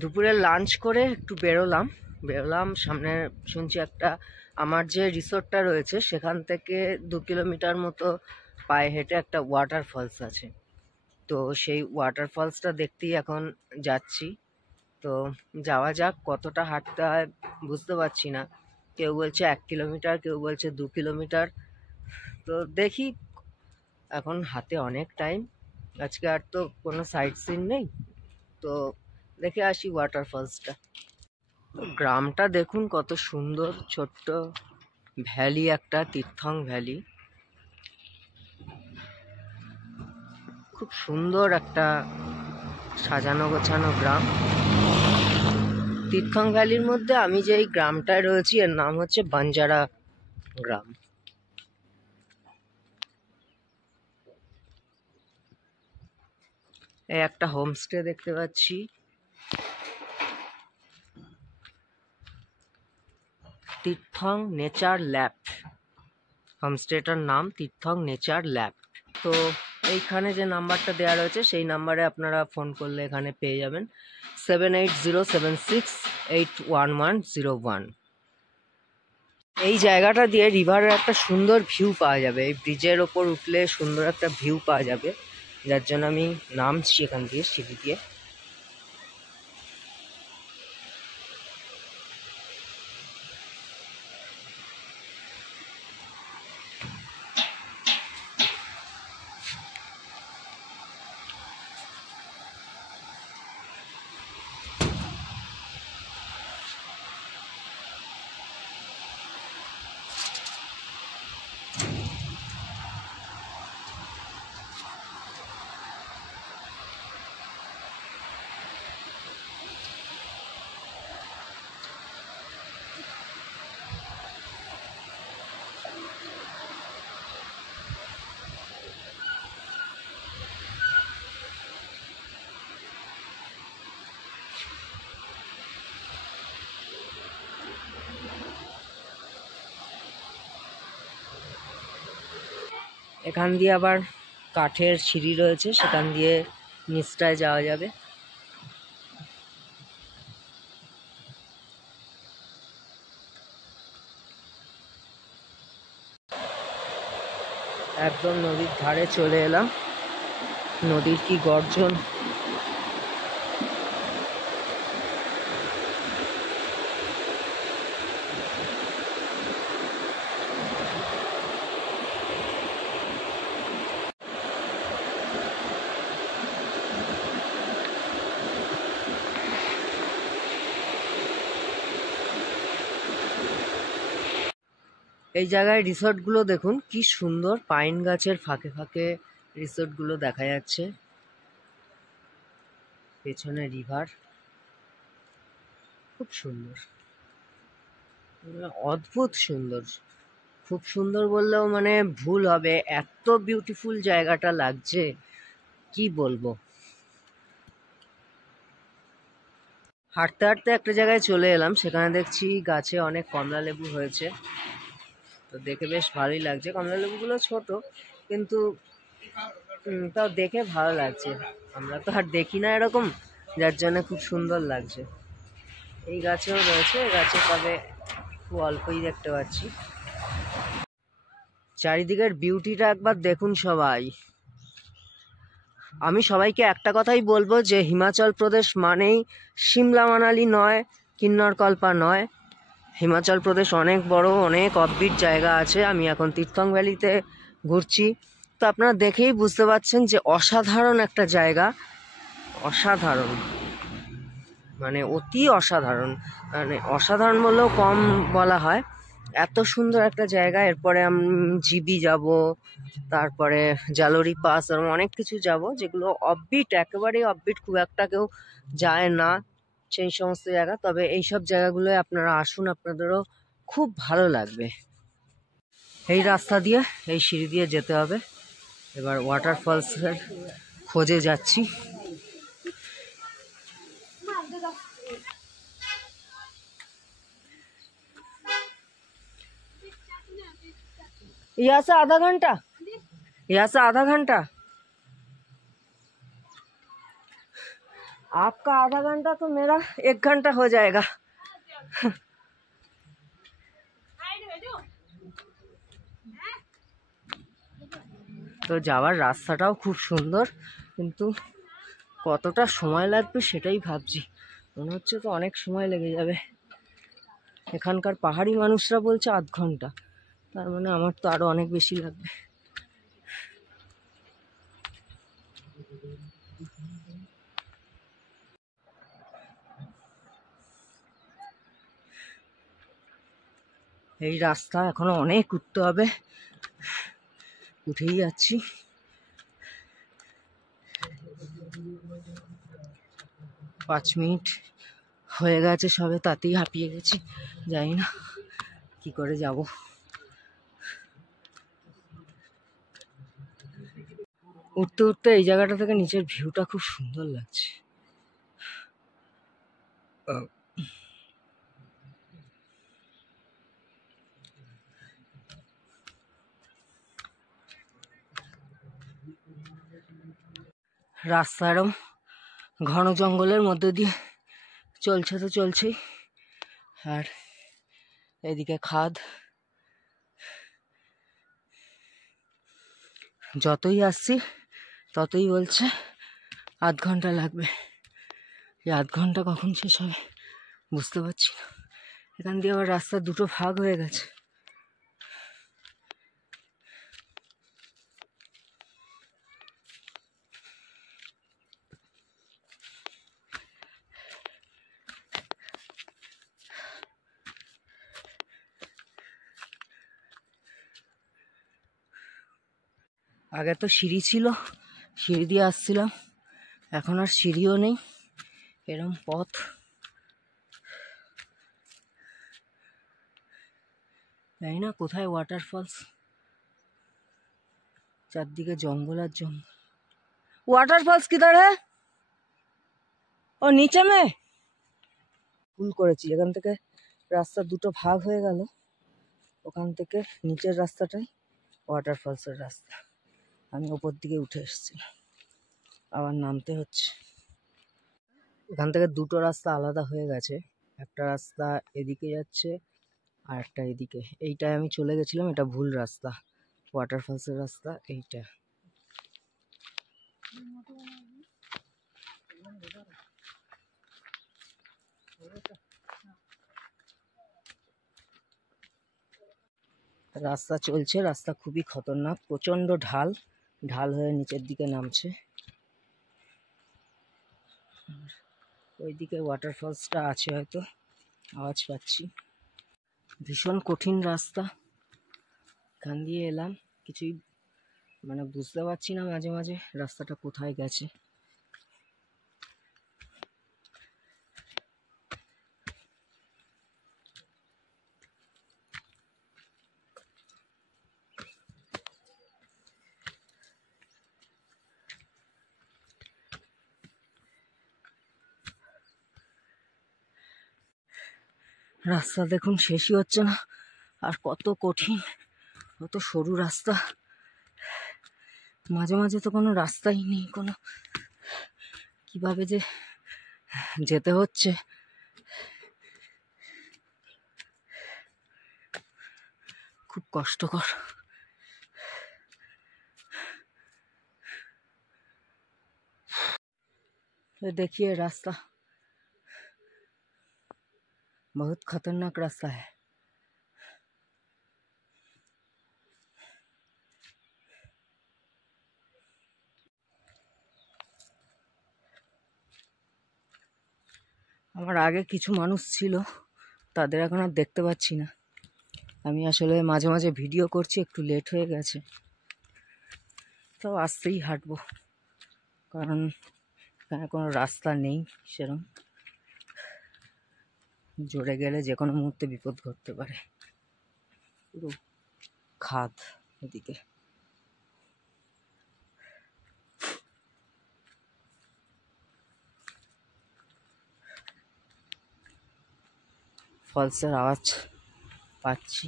দুপুরে লাঞ্চ করে একটু বেরোলাম সামনে। শুনছি একটা আমার যে রিসোর্টটা রয়েছে সেখান থেকে 2 কিলোমিটার মতো পায়ে হেঁটে একটা ওয়াটারফলস আছে। তো সেই ওয়াটারফলসটা দেখতেই এখন যাচ্ছি। তো যাওয়া যাক, কতটা হাঁটতে হয় বুঝতে পারছি না। কেউ বলছে 1 কিলোমিটার, কেউ বলছে 2 কিলোমিটার। তো দেখি, এখন হাতে অনেক টাইম, আজকে আর তো কোনো সাইট সিন নেই। তো দেখে আসি ওয়াটারফলসটা। গ্রামটা দেখুন কত সুন্দর, ছোট্ট ভ্যালি, একটা তীর্থং ভ্যালি। খুব সুন্দর একটা সাজানো গোছানো গ্রাম। তীর্থং ভ্যালির মধ্যে আমি যে এই গ্রামটায় রয়েছি এর নাম হচ্ছে বাঞ্জারা গ্রাম। এই একটা হোমস্টে দেখতে পাচ্ছি, তীর্থং নেচার ল্যাব। হোমস্টেটার নাম তীর্থং নেচার ল্যাব। তো এইখানে যে নাম্বারটা দেওয়া রয়েছে সেই নাম্বারে আপনারা ফোন করলে এখানে পেয়ে যাবেন 7807681101। এই জায়গাটা দিয়ে রিভারের একটা সুন্দর ভিউ পাওয়া যাবে। এই ব্রিজের ওপর উঠলে সুন্দর একটা ভিউ পাওয়া যাবে, যার জন্য আমি নামছি এখান দিয়ে সিঁড়ি দিয়ে। এখান দিয়ে আবার কাঠের সিঁড়ি রয়েছে, সেখান দিয়ে নিচটায় যাওয়া যাবে। একদম নদীর ধারে চলে এলাম। নদীর কি গর্জন! এই জায়গায় রিসোর্টগুলো দেখুন কি সুন্দর, পাইন গাছের ফাঁকে ফাঁকে রিসোর্টগুলো দেখা যাচ্ছে। পেছনে রিভার, খুব সুন্দর, অদ্ভুত সুন্দর। খুব সুন্দর বললেও মানে ভুল হবে, এত বিউটিফুল জায়গাটা লাগছে, কি বলবো। হাঁটতে হাঁটতে একটা জায়গায় চলে এলাম, সেখানে দেখছি গাছে অনেক কমলা লেবু হয়েছে। তো দেখে বেশ ভালোই লাগছে। কমলা লেবুগুলো ছোট, কিন্তু তাও দেখে ভালো লাগছে। আমরা তো আর দেখি না এরকম, যার জন্য খুব সুন্দর লাগছে। এই গাছেও রয়েছে, গাছে তবে খুব অল্পই দেখতে পাচ্ছি। চারিদিকের বিউটিটা একবার দেখুন সবাই। আমি সবাইকে একটা কথাই বলবো যে হিমাচল প্রদেশ মানেই সিমলা মানালি নয়, কিন্নরকল্পা নয়। হিমাচল প্রদেশ অনেক বড়, অনেক অফবিট জায়গা আছে। আমি এখন তীর্থং ভ্যালিতে ঘুরছি, তো আপনারা দেখেই বুঝতে পারছেন যে অসাধারণ একটা জায়গা। অসাধারণ মানে অতি অসাধারণ, মানে অসাধারণ বললেও কম বলা হয়। এত সুন্দর একটা জায়গা। এরপরে আমি জিবি যাব, তারপরে জালোরি পাস, এরকম অনেক কিছু যাব যেগুলো অফবিট, একেবারেই অফবিট, খুব একটা কেউ যায় না সেই সমস্ত জায়গা। তবে এইসব জায়গাগুলোয় আপনারা আসুন, আপনাদেরও খুব ভালো লাগবে। এই রাস্তা দিয়ে, এই সিঁড়ি দিয়ে যেতে হবে। এবার ওয়াটারফলসের খোঁজে যাচ্ছি। यहाँ से आधा घंटा, यहाँ से आधा घंटा। आपका आधा घंटा तो मेरा 1 घंटा हो जाएगा। তো যাওয়ার রাস্তাটাও খুব সুন্দর, কিন্তু কতটা সময় লাগবে সেটাই ভাবছি। মনে হচ্ছে তো অনেক সময় লেগে যাবে। এখানকার পাহাড়ি মানুষরা বলছে আধ ঘন্টা, তার মানে আমার তো আরো অনেক বেশি লাগবে। এই রাস্তা এখনো অনেক উঠতে হবে, উঠেই যাচ্ছি। পাঁচ মিনিট হয়ে গেছে সবে, তাতেই হাঁপিয়ে গেছি। জানি না কি করে যাব। উঠতে উঠতে এই জায়গাটা থেকে নিচের ভিউটা খুব সুন্দর লাগছে। রাস্তা এরম ঘন জঙ্গলের মধ্যে দিয়ে চলছে তো চলছেই, আর এদিকে খাদ। যতই আসছি ততই বলছে আধ ঘন্টা লাগবে। এই আধ ঘন্টা কখন শেষ হবে বুঝতে পারছি না। এখান দিয়ে আবার রাস্তা দুটো ভাগ হয়ে গেছে। আগে তো সিঁড়ি ছিল, সিঁড়ি দিয়ে আসছিলাম, এখন আর সিঁড়িও নেই, এরম পথ। জানি না কোথায় ওয়াটারফলস, চারদিকে জঙ্গল আর জঙ্গল। ওয়াটারফলস কিধার হ্যাঁ? ও নিচে মে ভুল করেছি, এখান থেকে রাস্তা দুটো ভাগ হয়ে গেল, ওখান থেকে নিচের রাস্তাটাই ওয়াটারফলসের রাস্তা। আমি ওপর দিকে উঠে এসেছি, আবার নামতে হচ্ছে। এখান থেকে দুটো রাস্তা আলাদা হয়ে গেছে, একটা রাস্তা এদিকে যাচ্ছে আর একটা এদিকে। এইটায় আমি চলে গেছিলাম, এটা ভুল রাস্তা, ওয়াটারফলসের রাস্তা এইটা। রাস্তা চলছে, রাস্তা খুবই খতরনাক, প্রচন্ড ঢাল, ঢাল হয়ে নিচের দিকে নামছে। ওইদিকে ওয়াটারফলসটা আছে হয়তো, আওয়াজ পাচ্ছি। ভীষণ কঠিন রাস্তা, এখান দিয়ে এলাম, কিছুই মানে বুঝতে পারছি না মাঝে মাঝে রাস্তাটা কোথায় গেছে। রাস্তা দেখুন শেষই হচ্ছে না, আর কত কঠিন, কত সরু রাস্তা, মাঝে মাঝে তো কোনো রাস্তাই নেই, কোনো কিভাবে যে যেতে হচ্ছে। খুব কষ্টকর। देखिए रास्ता बहुत खतरनाक रास्ता है। আমার আগে কিছু মানুষ ছিল, তাদের এখন আর দেখতে পাচ্ছি না। আমি আসলে মাঝে মাঝে ভিডিও করছি, একটু লেট হয়ে গেছে, তো আস্তেই হাঁটবো, কারণ এখানে কোনো রাস্তা নেই সেরকম, জোরে গেলে যে কোনো মুহূর্তে বিপদ ঘটতে পারে। পুরো খাদ এদিকে। ফলসের আওয়াজ পাচ্ছি।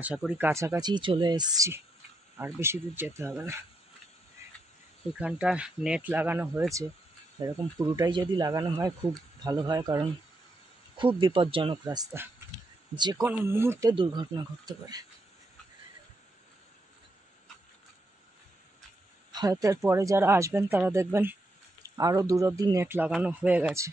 আশা করি কাছাকাছি চলে এসেছি, আর বেশি দূর যেতে হবে না। এখানটা নেট লাগানো হয়েছে, এরকম পুরোটাই যদি লাগানো হয় খুব ভালো হয়, কারণ খুব বিপজ্জনক রাস্তা, যে কোনো মুহূর্তে দুর্ঘটনা ঘটতে পারে। হয়তো এর পরে যারা আসবেন তারা দেখবেন আরও দূর অব্দি নেট লাগানো হয়ে গেছে।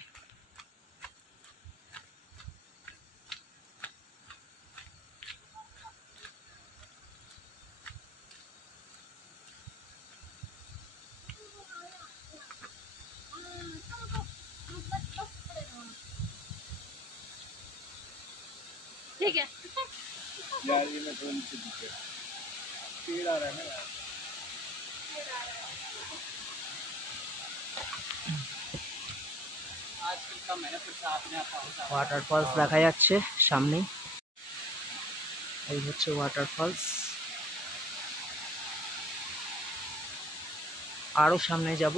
ठीक है यार, ये मैं थोड़ा नीचे दिखे पेड़ आ रहा है ना यार। आजकल का मैंने फिर से आपने ওয়াটারফলস দেখা যাচ্ছে সামনে, এই হচ্ছে ওয়াটারফলস। আরও সামনে যাব।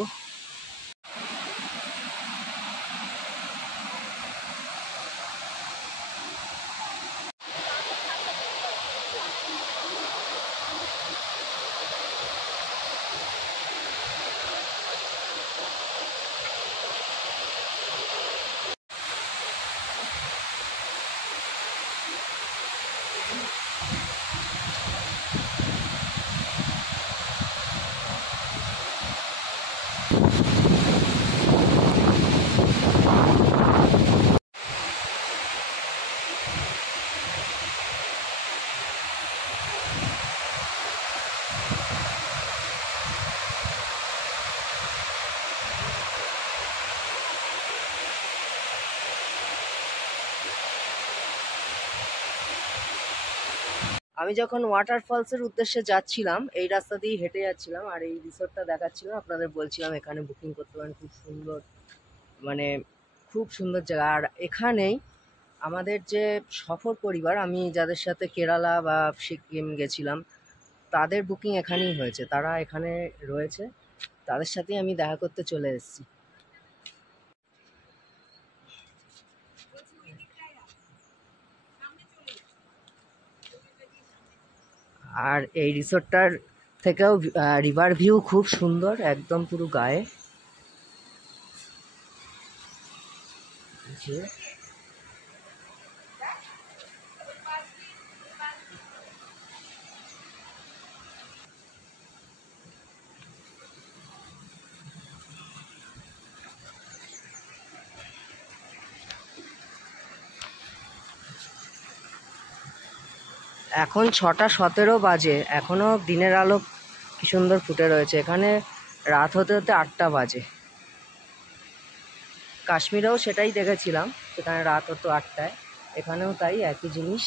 আমি যখন ওয়াটারফলসের উদ্দেশ্যে যাচ্ছিলাম এই রাস্তা দিয়েই হেঁটে যাচ্ছিলাম, আর এই রিসোর্টটা দেখাচ্ছিলাম আপনাদের, বলছিলাম এখানে বুকিং করতে পারেন, খুব সুন্দর, মানে খুব সুন্দর জায়গা। আর এখানেই আমাদের যে সফর পরিবার, আমি যাদের সাথে কেরালা বা সিকিম গেছিলাম তাদের বুকিং এখানেই হয়েছে, তারা এখানে রয়েছে, তাদের সাথেই আমি দেখা করতে চলে এসেছি। আর এই রিসোর্টটার থেকেও রিভার ভিউ খুব সুন্দর, একদম পুরো গায়ে। যে এখন 6:17 বাজে, এখনো দিনের আলো কি সুন্দর ফুটে রয়েছে। এখানে রাত হতে হতে 8টা বাজে। কাশ্মীরেও সেটাই দেখেছিলাম, সেখানে রাত হতো 8টায়, এখানেও তাই, একই জিনিস।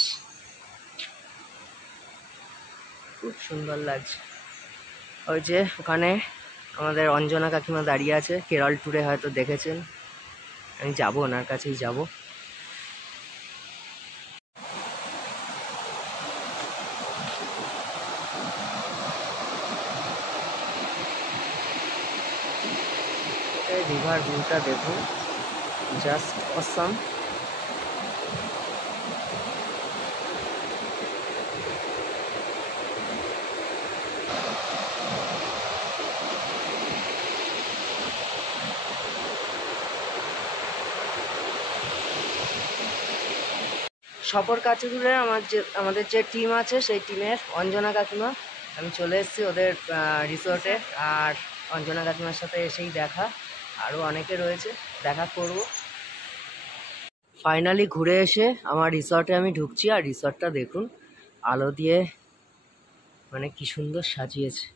খুব সুন্দর লাগছে। ওই যে ওখানে আমাদের অঞ্জনা কাকিমা দাঁড়িয়ে আছে, কেরল ট্যুরে হয়তো দেখেছেন, আমি যাব, ওনার কাছেই যাব। রিভার ভিউটা দেখুন, জাস্ট অসাম। সফর কাচুদুরের আমাদের যে টিম আছে সেই টিমের অঞ্জনা কাকিমা, আমি চলে এসেছি ওদের রিসোর্টে, আর অঞ্জনা কাকিমার সাথে এসেই দেখা, আরও অনেকে রয়েছে, দেখা করব। ফাইনালি ঘুরে এসে আমার রিসর্টে আমি ঢুকছি, আর রিসর্টটা দেখুন আলো দিয়ে মানে কি সুন্দর সাজিয়েছে।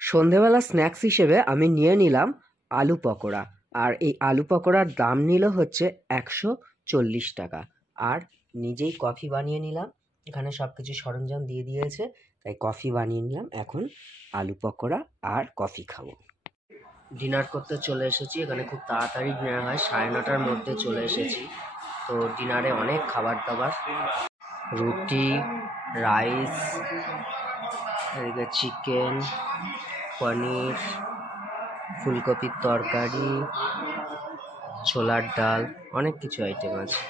সন্ধেবেলা স্ন্যাক্স হিসেবে আমি নিয়ে নিলাম আলু পকোড়া, আর এই আলু পকোড়ার দাম নিল হচ্ছে 140 টাকা। আর নিজেই কফি বানিয়ে নিলাম, এখানে সব কিছু সরঞ্জাম দিয়ে দিয়েছে, তাই কফি বানিয়ে নিলাম। এখন আলু পকোড়া আর কফি খাবো। ডিনার করতে চলে এসেছি, এখানে খুব তাড়াতাড়ি ডিনার হয়, 9:30টার মধ্যে চলে এসেছি। তো ডিনারে অনেক খাবার দাবার, রুটি, রাইস, এদিকে চিকেন, পনির, ফুলকপির তরকারি, ছোলার ডাল, অনেক কিছু আইটেম আছে।